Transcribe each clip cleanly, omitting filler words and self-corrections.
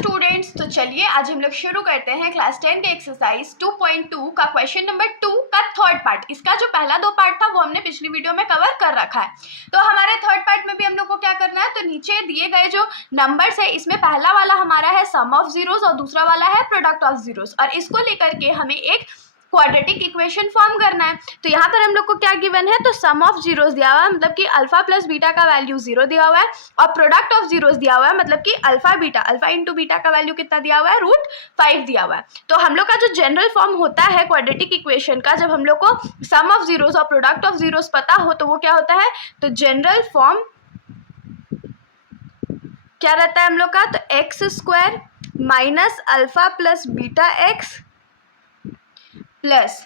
Students, तो चलिए आज हम लोग शुरू करते हैं क्लास 10 के एक्सरसाइज 2.2 का क्वेश्चन नंबर 2 का थर्ड पार्ट। इसका जो पहला दो पार्ट था वो हमने पिछली वीडियो में कवर कर रखा है। तो हमारे थर्ड पार्ट में भी हम लोग को क्या करना है, तो नीचे दिए गए जो नंबर्स है इसमें पहला वाला हमारा है सम ऑफ जीरोस और दूसरा वाला है प्रोडक्ट ऑफ जीरोस, और इसको लेकर के हमें एक क्वाड्रेटिक इक्वेशन फॉर्म करना है। तो यहाँ पर हम लोग को क्या गिवन है, तो सम ऑफ जीरोस दिया हुआ है, मतलब कि अल्फा प्लस बीटा का वैल्यू 0 दिया हुआ है, और प्रोडक्ट ऑफ जीरोस दिया हुआ है, मतलब कि अल्फा इंटू बीटा का वैल्यू कितना दिया हुआ है, √5 दिया हुआ है। तो हम लोग का जो जनरल फॉर्म होता है क्वाड्रेटिक इक्वेशन का, जब हम लोग को सम ऑफ जीरोस और प्रोडक्ट ऑफ जीरोस पता हो तो वो क्या होता है, तो जनरल फॉर्म क्या रहता है हम लोग का, तो x² minus alpha plus beta x plus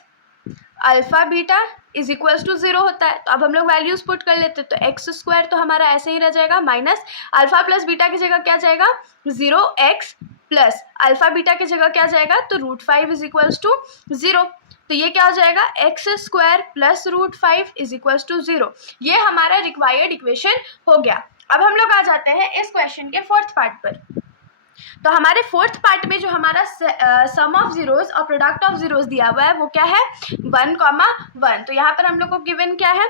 alpha beta is equals to 0 होता है। तो अब हम लोग वैल्यूज पुट कर लेते हैं, तो x² तो हमारा ऐसे ही रह जाएगा, माइनस अल्फा प्लस बीटा की जगह क्या जाएगा 0x प्लस अल्फा बीटा की जगह क्या जाएगा, तो √5 इज इक्वल्स टू 0। तो ये क्या हो जाएगा, x² plus √5 is equals to 0। ये हमारा रिक्वायर्ड इक्वेशन हो गया। अब हम लोग आ जाते हैं इस क्वेश्चन के फोर्थ पार्ट पर। तो हमारे फोर्थ पार्ट में जो हमारा सम ऑफ जीरोस और प्रोडक्ट ऑफ जीरोस दिया हुआ है वो क्या है 1,1। तो यहाँ पर हम लोग को गिवन क्या है,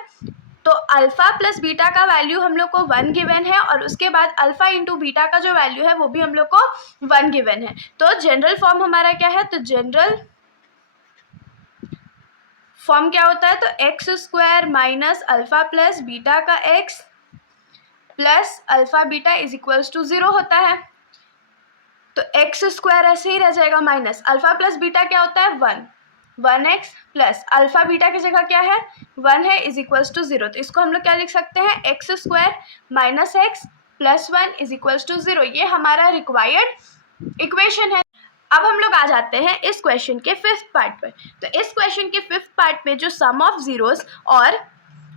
तो अल्फा प्लस बीटा का वैल्यू हम लोग को 1 गिवन है, और उसके बाद अल्फा इंटू बीटा का जो वैल्यू है वो भी हम लोग को 1 गिवन है। तो जनरल फॉर्म हमारा क्या है, तो जनरल फॉर्म क्या होता है, तो x² minus alpha plus beta का x plus alpha beta is equals to 0 होता है। तो x² ऐसे ही रह जाएगा, माइनस अल्फा प्लस बीटा क्या होता है 1x प्लस अल्फा बीटा की जगह क्या है 1 है इज इक्वल्स टू 0। तो इसको हम लोग क्या लिख सकते हैं, x² minus x plus 1 is equals to 0। ये हमारा रिक्वायर्ड इक्वेशन है। अब हम लोग आ जाते हैं इस क्वेश्चन के फिफ्थ पार्ट पर। तो इस क्वेश्चन के फिफ्थ पार्ट में जो सम ऑफ जीरोस और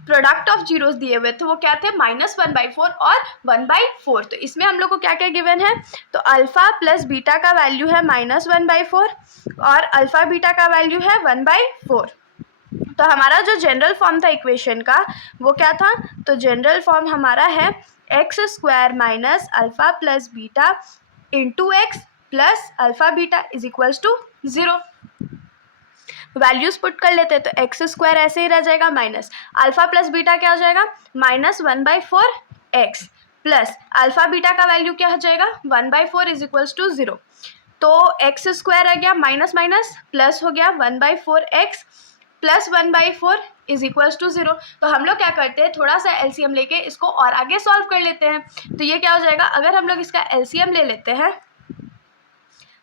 प्रोडक्ट ऑफ जीरोस दिए हुए थे वो क्या थे, -1/4 और 1/4। तो इसमें हम लोग को क्या क्या गिवन है, तो अल्फा प्लस बीटा का वैल्यू है -1/4 और अल्फा बीटा का वैल्यू है 1/4। तो हमारा जो जनरल फॉर्म था इक्वेशन का वो क्या था, तो जनरल फॉर्म हमारा है x² minus alpha plus beta into x plus alpha beta is equals to 0। Values put कर लेते हैं, तो x² ऐसे ही रह जाएगा, माइनस अल्फा प्लस बीटा क्या हो जाएगा -1/4x प्लस अल्फा बीटा का वैल्यू क्या हो जाएगा 1/4 इज इक्वल्स टू 0। तो x² रह गया माइनस माइनस प्लस हो गया 1/4x plus 1/4 is equals to 0। तो हम लोग क्या करते हैं, थोड़ा सा एलसीएम लेके इसको और आगे सॉल्व कर लेते हैं। तो ये क्या हो जाएगा, अगर हम लोग इसका एलसीएम ले लेते हैं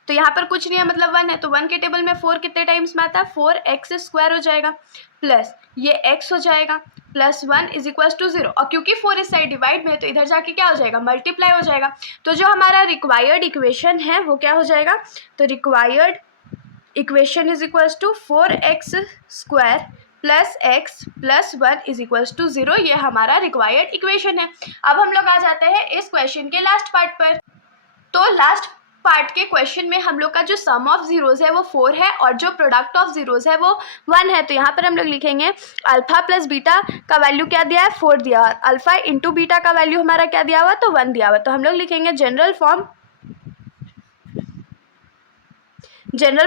तो यहाँ पर कुछ नहीं है, मतलब 1 है, तो 1 के टेबल में 4 कितने टाइम्स में आता है, 4x² हो जाएगा प्लस ये x हो जाएगा प्लस 1 इज इक्वल्स टू 0। और क्योंकि 4 इस साइड डिवाइड में है तो इधर जाके क्या हो जाएगा, मल्टीप्लाई हो जाएगा। तो जो हमारा रिक्वायर्ड इक्वेशन है वो क्या हो जाएगा, तो required equation is equals to 4x² plus x plus 1 is equals to 0। ये हमारा रिक्वायर्ड इक्वेशन है। अब हम लोग आ जाते हैं इस क्वेश्चन के लास्ट पार्ट पर। तो लास्ट पार्ट के क्वेश्चन में हम लोग का जो सम ऑफ जीरोस है वो 4 है और जो प्रोडक्ट ऑफ जीरोस है वो 1 है। तो यहाँ पर हम लोग लिखेंगे अल्फा प्लस बीटा का वैल्यू क्या दिया है 4 दिया हुआ, अल्फा इंटू बीटा का वैल्यू हमारा क्या दिया हुआ, तो 1 दिया हुआ। तो हम लोग लिखेंगे जनरल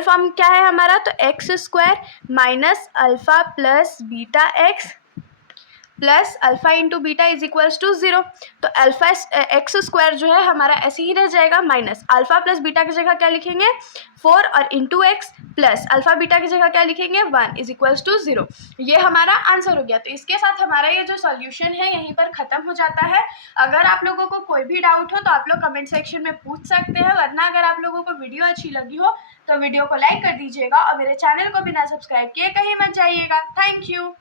फॉर्म क्या है हमारा, तो x² minus alpha plus beta x plus alpha into beta is equals to 0। तो अल्फा x² जो है हमारा ऐसे ही रह जाएगा, माइनस अल्फा प्लस बीटा की जगह क्या लिखेंगे 4 और into x plus alpha beta की जगह क्या लिखेंगे 1 इज इक्वल्स टू 0। ये हमारा आंसर हो गया। तो इसके साथ हमारा ये जो सॉल्यूशन है यहीं पर ख़त्म हो जाता है। अगर आप लोगों को कोई भी डाउट हो तो आप लोग कमेंट सेक्शन में पूछ सकते हैं, वरना अगर आप लोगों को वीडियो अच्छी लगी हो तो वीडियो को लाइक कर दीजिएगा और मेरे चैनल को बिना सब्सक्राइब किए कहीं मत जाइएगा। Thank you.